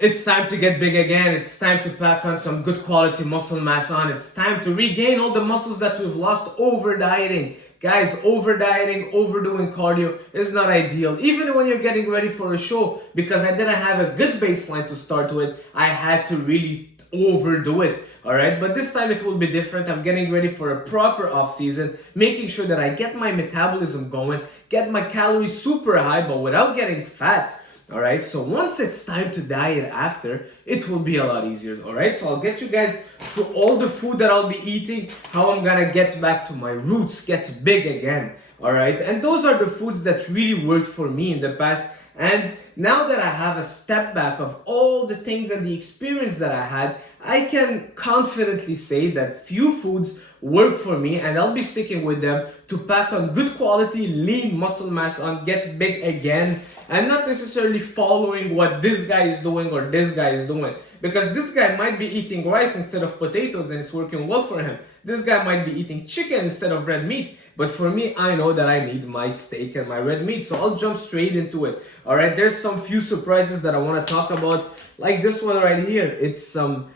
It's time to get big again. It's time to pack on some good quality muscle mass on. It's time to regain all the muscles that we've lost over dieting. Guys, over dieting, overdoing cardio is not ideal. Even when you're getting ready for a show, because I didn't have a good baseline to start with, I had to really overdo it. All right, but this time it will be different. I'm getting ready for a proper off season, making sure that I get my metabolism going, get my calories super high, but without getting fat. All right, so once it's time to diet after, it will be a lot easier. All right, so I'll get you guys through all the food that I'll be eating, how I'm gonna get back to my roots, get big again. All right, and those are the foods that really worked for me in the past. And now that I have a step back of all the things and the experience that I had, I can confidently say that few foods work for me, and I'll be sticking with them to pack on good quality lean muscle mass on, get big again, and not necessarily following what this guy is doing or this guy is doing, because this guy might be eating rice instead of potatoes and it's working well for him. This guy might be eating chicken instead of red meat, but for me, I know that I need my steak and my red meat, so I'll jump straight into it. All right, there's some few surprises that I want to talk about, like this one right here. It's some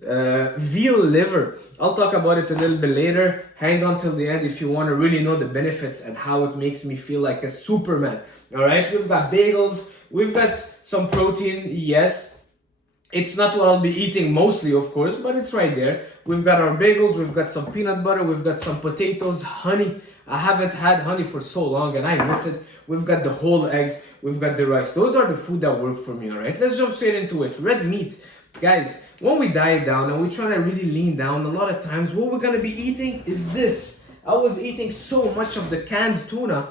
veal liver. I'll talk about it a little bit later. Hang on till the end if you want to really know the benefits and how it makes me feel like a Superman. All right, we've got bagels, we've got some protein. Yes, it's not what I'll be eating mostly, of course, but it's right there. We've got our bagels, we've got some peanut butter, we've got some potatoes, honey. I haven't had honey for so long and I miss it. We've got the whole eggs, we've got the rice. Those are the food that work for me. All right, let's jump straight into it. Red meat. Guys, when we diet down and we try to really lean down, a lot of times what we're gonna be eating is this. I was eating so much of the canned tuna,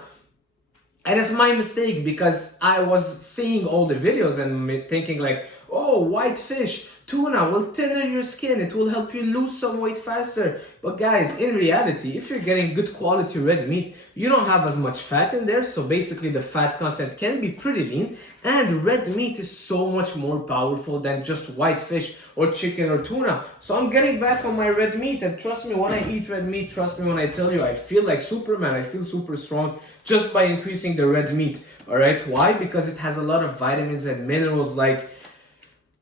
and it's my mistake because I was seeing all the videos and thinking like, oh, white fish, tuna will thinner your skin, it will help you lose some weight faster. But guys, in reality, if you're getting good quality red meat, you don't have as much fat in there, so basically the fat content can be pretty lean, and red meat is so much more powerful than just white fish or chicken or tuna. So I'm getting back on my red meat, and trust me, when I eat red meat, trust me when I tell you, I feel like Superman, I feel super strong just by increasing the red meat. All right, why? Because it has a lot of vitamins and minerals like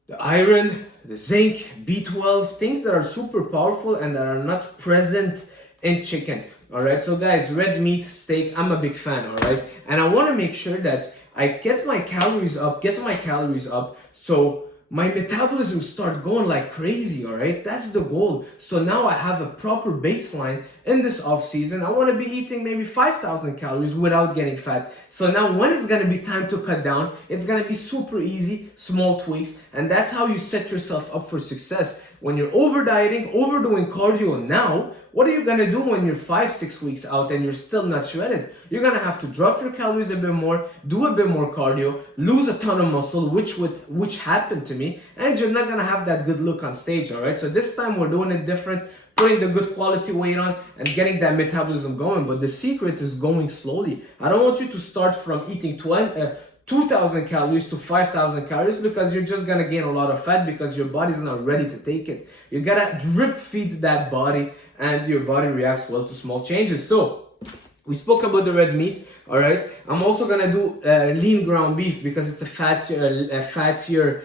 the iron, the zinc, B12, things that are super powerful and that are not present in chicken. All right, so guys, red meat, steak, I'm a big fan. All right, and I want to make sure that I get my calories up, so my metabolism start going like crazy. All right, that's the goal. So now I have a proper baseline in this off season. I want to be eating maybe 5,000 calories without getting fat. So now when it's going to be time to cut down, it's going to be super easy, small tweaks, and that's how you set yourself up for success. When you're over dieting, overdoing cardio now, what are you going to do when you're 5-6 weeks out and you're still not shredded? You're going to have to drop your calories a bit more, do a bit more cardio, lose a ton of muscle, which happened to me, and you're not going to have that good look on stage. All right, so this time we're doing it different, putting the good quality weight on and getting that metabolism going. But the secret is going slowly. I don't want you to start from eating 2,000 calories to 5,000 calories, because you're just gonna gain a lot of fat because your body's not ready to take it. You gotta drip feed that body, and your body reacts well to small changes. So we spoke about the red meat. All right, I'm also gonna do lean ground beef because it's a fattier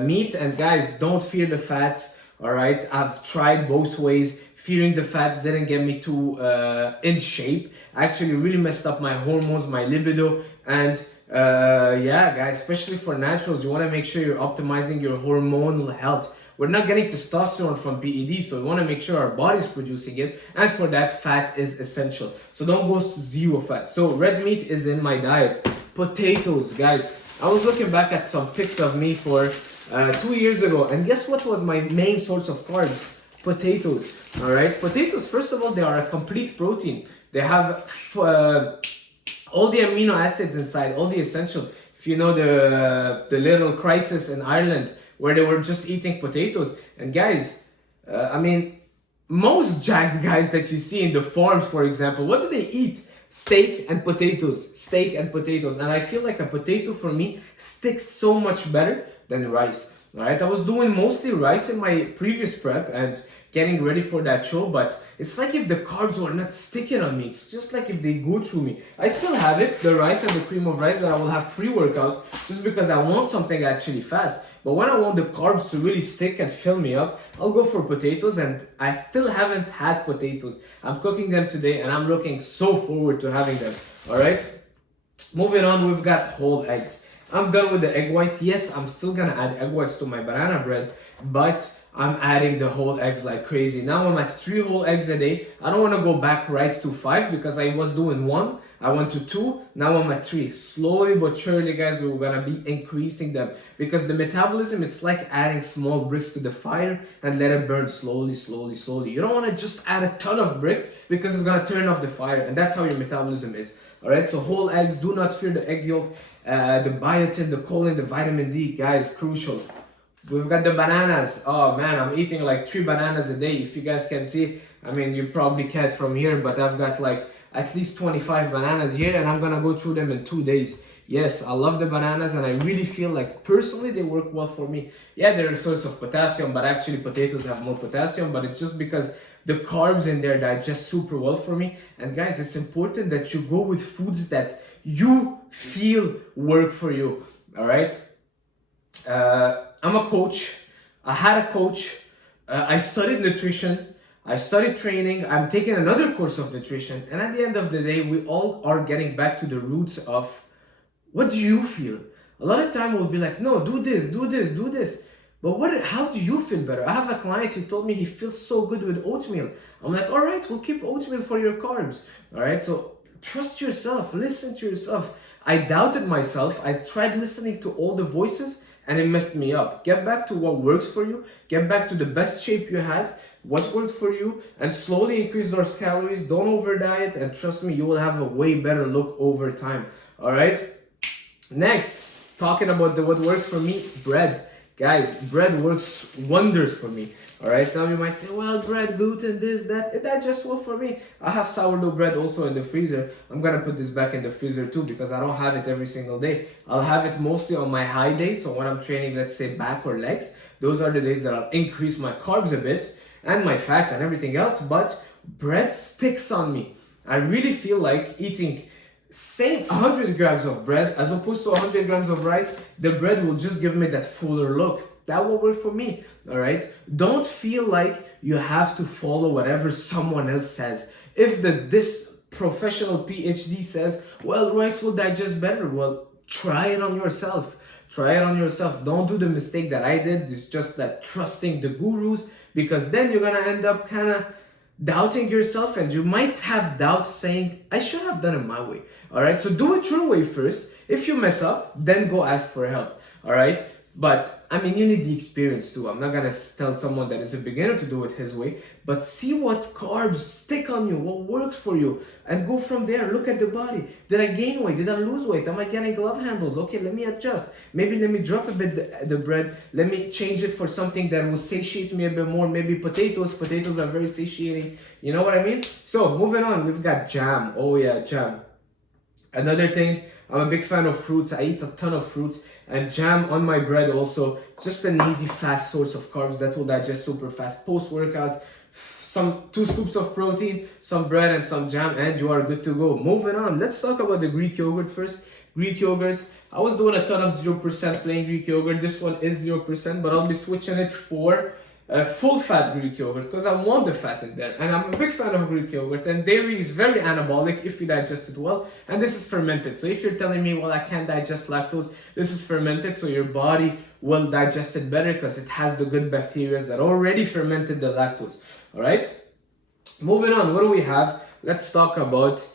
meat. And guys, don't fear the fats. All right, I've tried both ways. Fearing the fats didn't get me too in shape. Actually really messed up my hormones, my libido, and yeah, guys, especially for naturals, you want to make sure you're optimizing your hormonal health. We're not getting testosterone from PED, so we want to make sure our body's producing it, and for that, fat is essential. So don't go zero fat. So red meat is in my diet. Potatoes, guys. I was looking back at some pics of me for 2 years ago, and guess what was my main source of carbs? Potatoes. All right, potatoes, first of all, they are a complete protein. They have all the amino acids inside, all the essential. If you know the little crisis in Ireland where they were just eating potatoes, and guys, I mean, most jacked guys that you see in the farms, for example, what do they eat? Steak and potatoes. And I feel like a potato for me sticks so much better than rice. All right, I was doing mostly rice in my previous prep and getting ready for that show, but it's like if the carbs were not sticking on me. It's just like if they go through me. I still have it, the rice and the cream of rice that I will have pre-workout, just because I want something actually fast. But when I want the carbs to really stick and fill me up, I'll go for potatoes, and I still haven't had potatoes. I'm cooking them today and I'm looking so forward to having them. All right. Moving on, we've got whole eggs. I'm done with the egg white. Yes, I'm still gonna add egg whites to my banana bread, but I'm adding the whole eggs like crazy. Now I'm at 3 whole eggs a day. I don't want to go back right to 5 because I was doing 1. I went to 2. Now I'm at 3. Slowly but surely, guys, we're gonna be increasing them because the metabolism, it's like adding small bricks to the fire and let it burn slowly, slowly, slowly. You don't want to just add a ton of brick because it's gonna turn off the fire, and that's how your metabolism is. All right, so whole eggs. Do not fear the egg yolk. The biotin, the choline, the vitamin D, guys, crucial. We've got the bananas. Oh man, I'm eating like 3 bananas a day. If you guys can see, I mean, you probably can't from here, but I've got like at least 25 bananas here, and I'm gonna go through them in 2 days. Yes, I love the bananas, and I really feel like personally they work well for me. Yeah, they're a source of potassium, but actually potatoes have more potassium, but it's just because the carbs in there digest super well for me. And guys, it's important that you go with foods that you feel work for you. All right. I'm a coach. I had a coach. I studied nutrition. I studied training. I'm taking another course of nutrition. And at the end of the day, we all are getting back to the roots of what do you feel? A lot of time we'll be like, no, do this, do this, do this. But how do you feel better? I have a client who told me he feels so good with oatmeal. I'm like, all right, we'll keep oatmeal for your carbs. All right, so trust yourself, listen to yourself. I doubted myself. I tried listening to all the voices and it messed me up. Get back to what works for you. Get back to the best shape you had, what worked for you, and slowly increase those calories. Don't over diet, and trust me, you will have a way better look over time. All right. Next, talking about what works for me, bread. Guys, bread works wonders for me. All right, some of you might say, well, bread, gluten, this, that. It digests well for me. I have sourdough bread also in the freezer. I'm gonna put this back in the freezer too because I don't have it every single day. I'll have it mostly on my high days. So when I'm training, let's say back or legs, those are the days that I'll increase my carbs a bit and my fats and everything else. But bread sticks on me. I really feel like eating same 100 grams of bread as opposed to 100 grams of rice. The bread will just give me that fuller look. That will work for me. All right, don't feel like you have to follow whatever someone else says. If this professional PhD says, well, rice will digest better, well, try it on yourself. Try it on yourself. Don't do the mistake that I did. It's just that trusting the gurus, because then you're gonna end up kind of doubting yourself, and you might have doubts saying, I should have done it my way. All right, so do it your way first. If you mess up, then go ask for help. All right, but I mean, you need the experience too. I'm not gonna tell someone that is a beginner to do it his way, but see what carbs stick on you, what works for you, and go from there. Look at the body. Did I gain weight? Did I lose weight? Am I getting glove handles? Okay, let me adjust. Maybe let me drop a bit the bread. Let me change it for something that will satiate me a bit more. Maybe potatoes. Potatoes are very satiating. You know what I mean? So moving on, we've got jam. Oh yeah, jam. Another thing, I'm a big fan of fruits. I eat a ton of fruits, and jam on my bread also. It's just an easy, fast source of carbs that will digest super fast. Post-workout, some 2 scoops of protein, some bread, and some jam, and you are good to go. Moving on, let's talk about the Greek yogurt first. Greek yogurt, I was doing a ton of 0% plain Greek yogurt. This one is 0%, but I'll be switching it for full fat Greek yogurt because I want the fat in there, and I'm a big fan of Greek yogurt. And dairy is very anabolic if you digest it well, and this is fermented. So if you're telling me, well, I can't digest lactose, this is fermented, so your body will digest it better because it has the good bacteria that already fermented the lactose. All right, moving on, what do we have? Let's talk about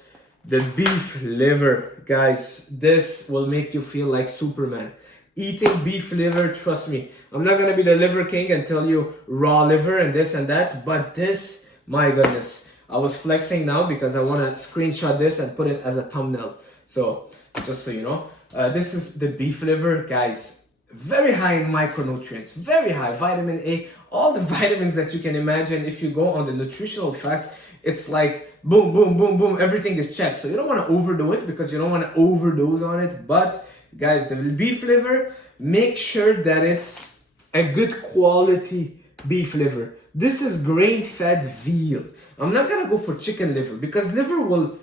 the beef liver. Guys, this will make you feel like Superman. Eating beef liver, trust me, I'm not gonna be the liver king and tell you raw liver and this and that, but this, my goodness, I was flexing now because I want to screenshot this and put it as a thumbnail. So just so you know, this is the beef liver, guys. Very high in micronutrients, very high, vitamin A, all the vitamins that you can imagine. If you go on the nutritional facts, it's like boom, boom, boom, boom, everything is checked. So you don't want to overdo it because you don't want to overdose on it. But guys, the beef liver, make sure that it's a good quality beef liver. This is grain-fed veal. I'm not gonna go for chicken liver because liver will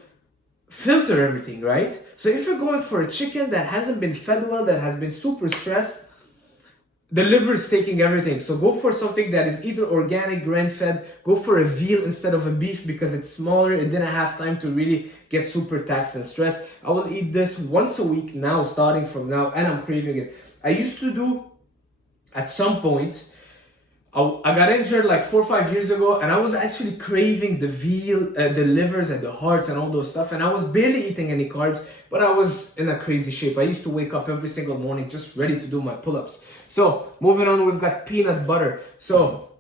filter everything, right? So if you're going for a chicken that hasn't been fed well, that has been super stressed, the liver is taking everything. So go for something that is either organic, grain-fed. Go for a veal instead of a beef because it's smaller. It didn't have time to really get super taxed and stressed. I will eat this once a week now, starting from now, and I'm craving it. I used to do, at some point, I got injured like 4 or 5 years ago, and I was actually craving the veal, the livers and the hearts and all those stuff, and I was barely eating any carbs, but I was in a crazy shape. I used to wake up every single morning just ready to do my pull-ups. So moving on, we've got peanut butter. So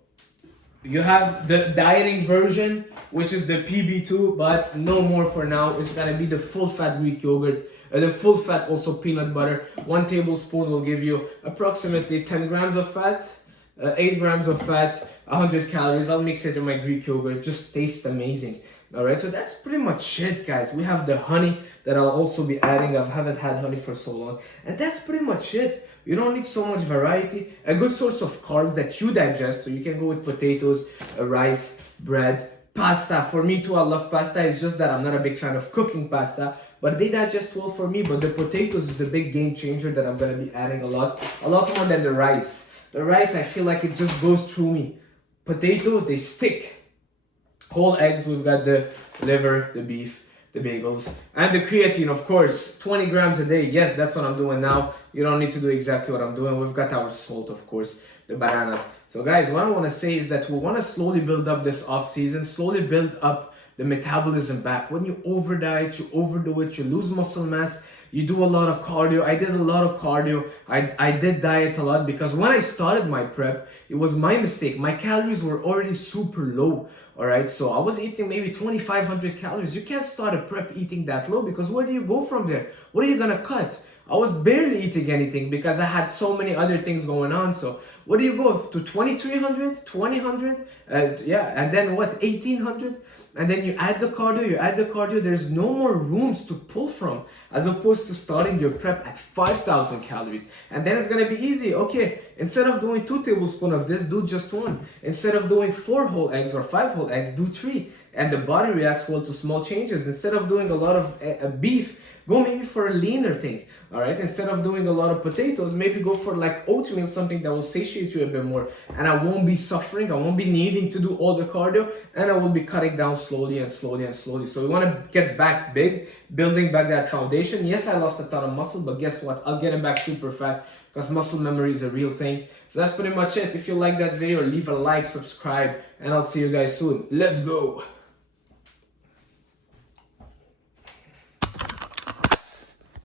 you have the dieting version, which is the PB2, but no more for now. It's gonna be the full-fat Greek yogurt. The full fat also peanut butter. 1 tablespoon will give you approximately 10 grams of fat. 8 grams of fat, 100 calories. I'll mix it in my Greek yogurt. Just tastes amazing. All right, so that's pretty much it, guys. We have the honey that I'll also be adding. I haven't had honey for so long. And that's pretty much it. You don't need so much variety. A good source of carbs that you digest. So you can go with potatoes, rice, bread, pasta. For me too, I love pasta. It's just that I'm not a big fan of cooking pasta. But they digest well for me. But the potatoes is the big game changer that I'm going to be adding a lot more than the rice. The rice, I feel like it just goes through me. Potato, they stick. Whole eggs, we've got the liver, the beef, the bagels, and the creatine, of course. 20 grams a day. Yes, that's what I'm doing now. You don't need to do exactly what I'm doing. We've got our salt, of course, the bananas. So guys, what I want to say is that we want to slowly build up this off season, slowly build up the metabolism back. When you over diet, you overdo it, you lose muscle mass. You do a lot of cardio. I did a lot of cardio. I did diet a lot because when I started my prep, it was my mistake. My calories were already super low. All right, so I was eating maybe 2,500 calories. You can't start a prep eating that low because where do you go from there? What are you gonna cut? I was barely eating anything because I had so many other things going on. So what do you go to 2,300, 2,000? Yeah, and then what, 1,800? And then you add the cardio, there's no more rooms to pull from as opposed to starting your prep at 5,000 calories. And then it's gonna be easy. Okay, instead of doing 2 tablespoons of this, do just 1. Instead of doing 4 whole eggs or 5 whole eggs, do 3. And the body reacts well to small changes. Instead of doing a lot of beef, go maybe for a leaner thing. All right, instead of doing a lot of potatoes, maybe go for like oatmeal, something that will satiate you a bit more. And I won't be suffering, I won't be needing to do all the cardio, and I will be cutting down slowly and slowly and slowly. So we want to get back big, building back that foundation. Yes, I lost a ton of muscle, but guess what? I'll get it back super fast because muscle memory is a real thing. So that's pretty much it. If you like that video, leave a like, subscribe, and I'll see you guys soon. Let's go.